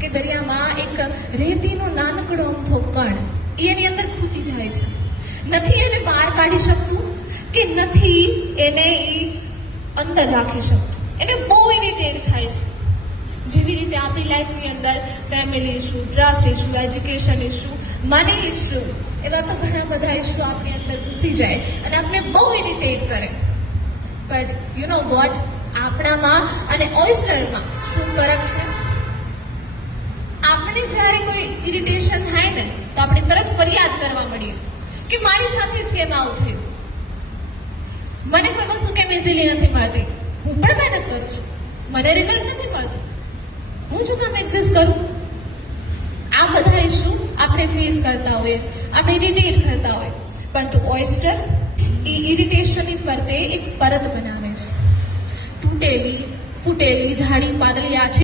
કે દરિયામાં એક રેતીનો નાનકડો અમથો કણ એની અંદર ખૂંચી જાય છે. નથી એને બહાર કાઢી શકતું કે નથી એને અંદર રાખી શકતું. એને બહુ ઇરિટેટ થાય છે. જેવી રીતે આપણી લાઈફની અંદર family issue, trust issue, education issue, money issue, એવા તો ઘણા બધા ઇસ્યુ આપણી અંદર ઘૂસી જાય અને આપણે બહુ ઇરિટેટ કરે. બટ યુ નો વોટ, આપણામાં અને ઓયસ્ટરમાં શું ફરક છે? આપણે જ્યારે કોઈ ઇરિટેશન થાય ને તો આપણે તરત ફરિયાદ કરવા મળીએ કે મારી સાથે જ કેમ આવું થયું, મને કોઈ વસ્તુ કેમ ઇઝીલી નથી મળતી, હું પણ મહેનત કરું છું, મને રિઝલ્ટ નથી મળતું, હું શું કામ એડજસ્ટ કરું? આ બધા ઇસ્યુ આપણે ફેસ કરતા હોઈએ, આપણે ઇરિટેટ કરતા હોઈએ, પરંતુ ઓયસ્ટર એ ઇરિટેશનની ફરતે એક પરત બનાવે છે. તૂટેલી ફૂટેલી જાડી પાતળી આ છે